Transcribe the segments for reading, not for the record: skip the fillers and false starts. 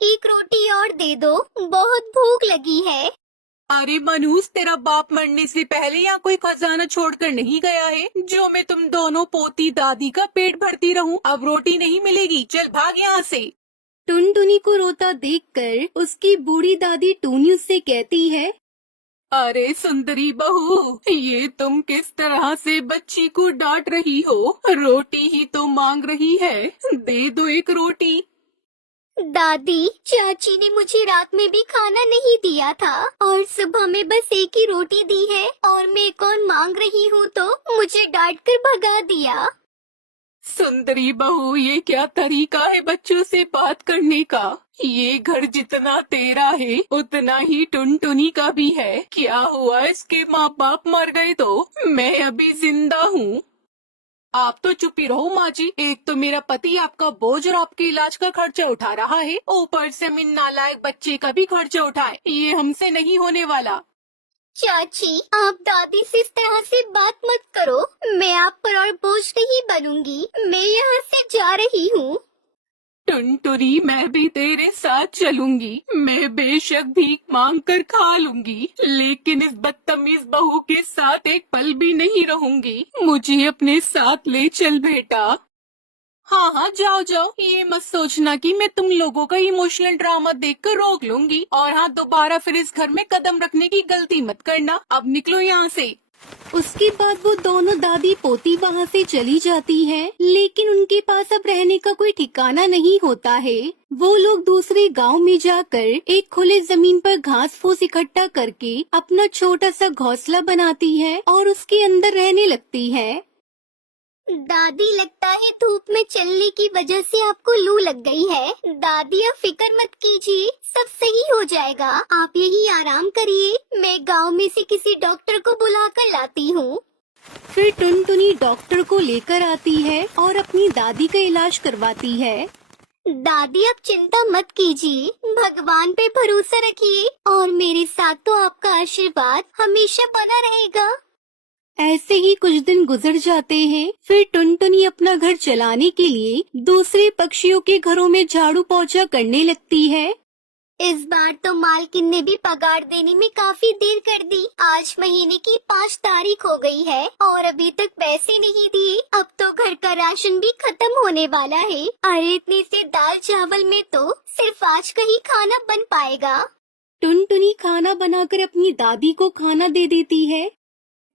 एक रोटी और दे दो, बहुत भूख लगी है। अरे मनूस, तेरा बाप मरने से पहले यहाँ कोई खजाना छोड़कर नहीं गया है जो मैं तुम दोनों पोती दादी का पेट भरती रहूं। अब रोटी नहीं मिलेगी, चल भाग यहाँ से। टुनटुनी को रोता देखकर उसकी बूढ़ी दादी टूनी उससे कहती है, अरे सुंदरी बहू, ये तुम किस तरह से बच्ची को डांट रही हो? रोटी ही तो मांग रही है, दे दो एक रोटी। दादी, चाची ने मुझे रात में भी खाना नहीं दिया था और सुबह में बस एक ही रोटी दी है और मैं कौन मांग रही हूँ तो मुझे डांट कर भगा दिया। सुंदरी बहू, ये क्या तरीका है बच्चों से बात करने का? ये घर जितना तेरा है उतना ही टुनटुनी का भी है। क्या हुआ, इसके माँ बाप मर गए तो मैं अभी जिंदा हूँ। आप तो चुप ही रहो माँ जी। एक तो मेरा पति आपका बोझ और आपके इलाज का खर्चा उठा रहा है, ऊपर से मैं नालायक बच्चे का भी खर्चा उठाए। ये हमसे नहीं होने वाला। चाची, आप दादी से इस तरह से बात मत करो। मैं आप पर और बोझ नहीं बनूंगी। मैं यहाँ से जा रही हूँ। टुनटुनी, मैं भी तेरे साथ चलूंगी। मैं बेशक भीख मांग कर खा लूंगी, लेकिन इस बदतमीज बहू के साथ एक पल भी नहीं रहूंगी। मुझे अपने साथ ले चल बेटा। हाँ हाँ, जाओ जाओ। ये मत सोचना कि मैं तुम लोगों का इमोशनल ड्रामा देखकर रोक लूंगी। और हाँ, दोबारा फिर इस घर में कदम रखने की गलती मत करना। अब निकलो यहाँ से। उसके बाद वो दोनों दादी पोती वहाँ से चली जाती हैं, लेकिन उनके पास अब रहने का कोई ठिकाना नहीं होता है। वो लोग दूसरे गांव में जाकर एक खुले जमीन पर घास फूस इकट्ठा करके अपना छोटा सा घोंसला बनाती है और उसके अंदर रहने लगती है। दादी, लगता है धूप में चलने की वजह से आपको लू लग गई है। दादी, अब फिक्र मत कीजिए, सब सही हो जाएगा। आप यही आराम करिए, मैं गांव में से किसी डॉक्टर को बुलाकर लाती हूँ। फिर टुनटुनी डॉक्टर को लेकर आती है और अपनी दादी का इलाज करवाती है। दादी, अब चिंता मत कीजिए, भगवान पे भरोसा रखिए और मेरे साथ तो आपका आशीर्वाद हमेशा बना रहेगा। ऐसे ही कुछ दिन गुजर जाते हैं। फिर टुनटुनी अपना घर चलाने के लिए दूसरे पक्षियों के घरों में झाड़ू पोछा करने लगती है। इस बार तो मालकिन ने भी पगार देने में काफी देर कर दी। आज महीने की 5 तारीख हो गई है और अभी तक पैसे नहीं दिए। अब तो घर का राशन भी खत्म होने वाला है। अरे, इतने से दाल चावल में तो सिर्फ आज का ही खाना बन पाएगा। टुनटुनी खाना बनाकर अपनी दादी को खाना दे देती है।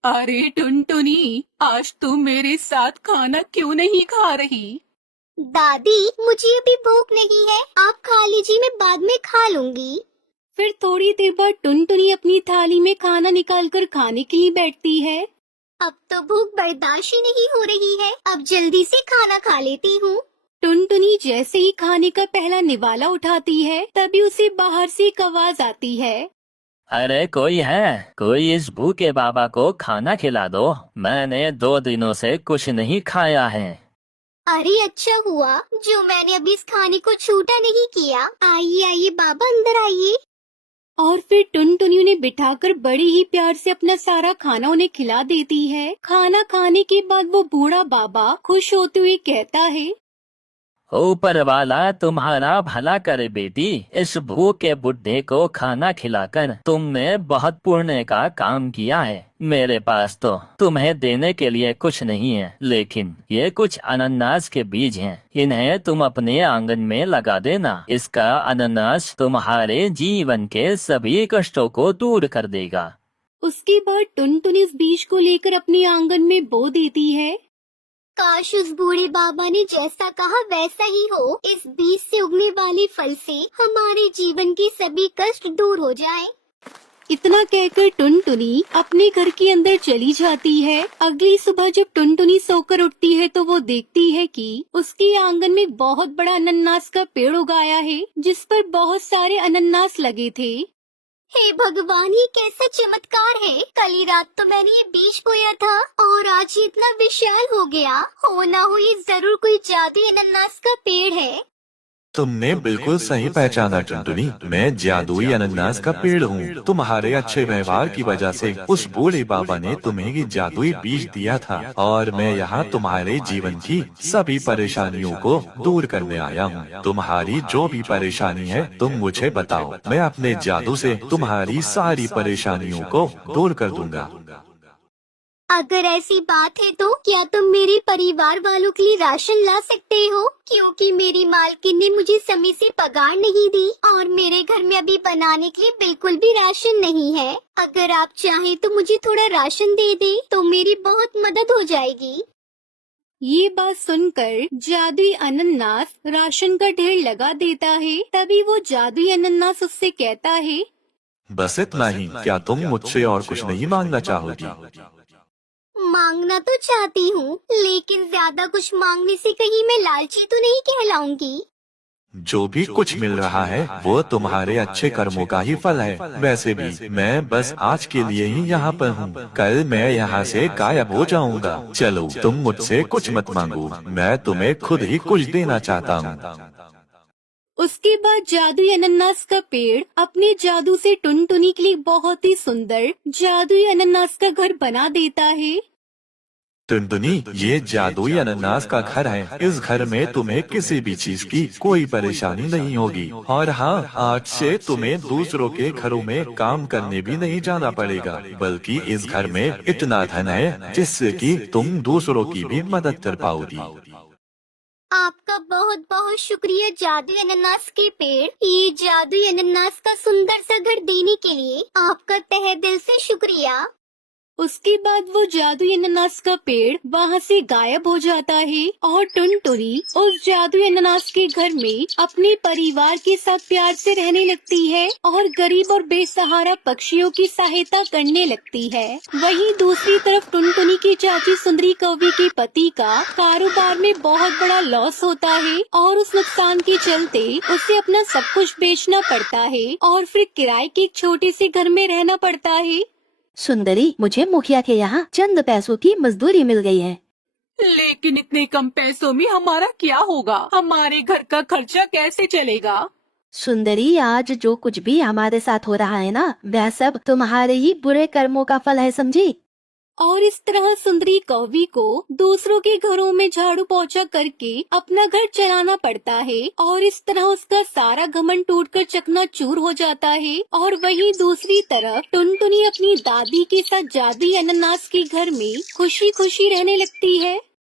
अरे टुनटुनी, आज तू मेरे साथ खाना क्यों नहीं खा रही? दादी, मुझे अभी भूख नहीं है, आप खा लीजिए, मैं बाद में खा लूंगी। फिर थोड़ी देर बाद टुनटुनी अपनी थाली में खाना निकालकर खाने के लिए बैठती है। अब तो भूख बर्दाश्त ही नहीं हो रही है, अब जल्दी से खाना खा लेती हूँ। टुनटुनी जैसे ही खाने का पहला निवाला उठाती है, तभी उसे बाहर से एक आवाज आती है। अरे कोई है? कोई इस भूखे बाबा को खाना खिला दो। मैंने 2 दिनों से कुछ नहीं खाया है। अरे, अच्छा हुआ जो मैंने अभी इस खाने को छूटा नहीं किया। आइए आइए बाबा, अंदर आइए। और फिर टुनटुनी उन्हें बिठाकर बड़े ही प्यार से अपना सारा खाना उन्हें खिला देती है। खाना खाने के बाद वो बूढ़ा बाबा खुश होते हुए कहता है, ऊपर वाला तुम्हारा भला करे बेटी। इस भूखे बुढ़े को खाना खिलाकर तुमने बहुत पुण्य का काम किया है। मेरे पास तो तुम्हें देने के लिए कुछ नहीं है, लेकिन ये कुछ अनानास के बीज हैं। इन्हें तुम अपने आंगन में लगा देना। इसका अनानास तुम्हारे जीवन के सभी कष्टों को दूर कर देगा। उसके बाद टुनटुनी उस बीज को लेकर अपने आंगन में बो देती है। काश उस बूढ़े बाबा ने जैसा कहा वैसा ही हो। इस बीज से उगने वाले फल से हमारे जीवन के सभी कष्ट दूर हो जाएं। इतना कहकर टुनटुनी अपने घर के अंदर चली जाती है। अगली सुबह जब टुनटुनी सोकर उठती है तो वो देखती है कि उसके आंगन में बहुत बड़ा अनानास का पेड़ उगाया है, जिस पर बहुत सारे अनानास लगे थे। हे भगवान, ये कैसा चमत्कार है। कल ही रात तो मैंने ये बीज बोया था और आज ये इतना विशाल हो गया। हो ना हो ये जरूर कोई जादुई अनानास का पेड़ है। तुमने बिल्कुल सही पहचाना टुनटुनी। मैं जादुई अनानास का पेड़ हूँ। तुम्हारे अच्छे व्यवहार की वजह से उस बूढ़े बाबा ने तुम्हें ये जादुई बीज दिया था और मैं यहाँ तुम्हारे जीवन की सभी परेशानियों को दूर करने आया हूँ। तुम्हारी जो भी परेशानी है तुम मुझे बताओ, मैं अपने जादू से तुम्हारी सारी परेशानियों को दूर कर दूंगा। अगर ऐसी बात है तो क्या तुम मेरे परिवार वालों के लिए राशन ला सकते हो? क्योंकि मेरी मालकिन ने मुझे समय से पगार नहीं दी और मेरे घर में अभी बनाने के लिए बिल्कुल भी राशन नहीं है। अगर आप चाहें तो मुझे थोड़ा राशन दे दे तो मेरी बहुत मदद हो जाएगी। ये बात सुनकर जादुई अनानास राशन का ढेर लगा देता है। तभी वो जादुई अनानास उससे कहता है, बस इतना ही? क्या तुम मुझसे और कुछ नहीं मांगना चाहोगी? मांगना तो चाहती हूँ, लेकिन ज्यादा कुछ मांगने से कहीं मैं लालची तो नहीं कहलाऊंगी। जो भी कुछ मिल रहा है वो तुम्हारे अच्छे कर्मों का ही फल है। वैसे भी मैं बस आज के लिए ही यहाँ पर हूँ, कल मैं यहाँ से गायब हो जाऊँगा। चलो तुम मुझसे कुछ मत मांगो, मैं तुम्हें खुद ही कुछ देना चाहता हूँ। उसके बाद जादुई अनानास का पेड़ अपने जादू से टुनटुनी के लिए बहुत ही सुंदर जादुई अनानास का घर बना देता है। टुनटुनी, ये जादुई अनानास का घर है। इस घर में तुम्हें किसी भी चीज की कोई परेशानी नहीं होगी। और हाँ, आज से तुम्हें दूसरों के घरों में काम करने भी नहीं जाना पड़ेगा, बल्कि इस घर में इतना धन है जिससे कि तुम दूसरों की भी मदद कर पाओगी। आपका बहुत बहुत शुक्रिया जादुई अनानास के पेड़, ये जादुई अनानास का सुंदर सा घर देने के लिए आपका तहे दिल से शुक्रिया। उसके बाद वो जादुई अनानास का पेड़ वहाँ से गायब हो जाता है और टुनटुनी उस जादुई अनानास के घर में अपने परिवार के साथ प्यार से रहने लगती है और गरीब और बेसहारा पक्षियों की सहायता करने लगती है। वहीं दूसरी तरफ टुनटुनी की चाची सुंदरी कौवी के पति का कारोबार में बहुत बड़ा लॉस होता है और उस नुकसान के चलते उसे अपना सब कुछ बेचना पड़ता है और फिर किराए के एक छोटे से घर में रहना पड़ता है। सुंदरी, मुझे मुखिया के यहाँ चंद पैसों की मजदूरी मिल गई है। लेकिन इतने कम पैसों में हमारा क्या होगा? हमारे घर का खर्चा कैसे चलेगा? सुंदरी, आज जो कुछ भी हमारे साथ हो रहा है ना, वह सब तुम्हारे ही बुरे कर्मों का फल है, समझी? और इस तरह सुंदरी कौवी को दूसरों के घरों में झाड़ू पोछा करके अपना घर चलाना पड़ता है और इस तरह उसका सारा घमंड टूटकर चकनाचूर हो जाता है। और वहीं दूसरी तरफ टुनटुनी अपनी दादी के साथ जादुई अनानास के घर में खुशी खुशी रहने लगती है।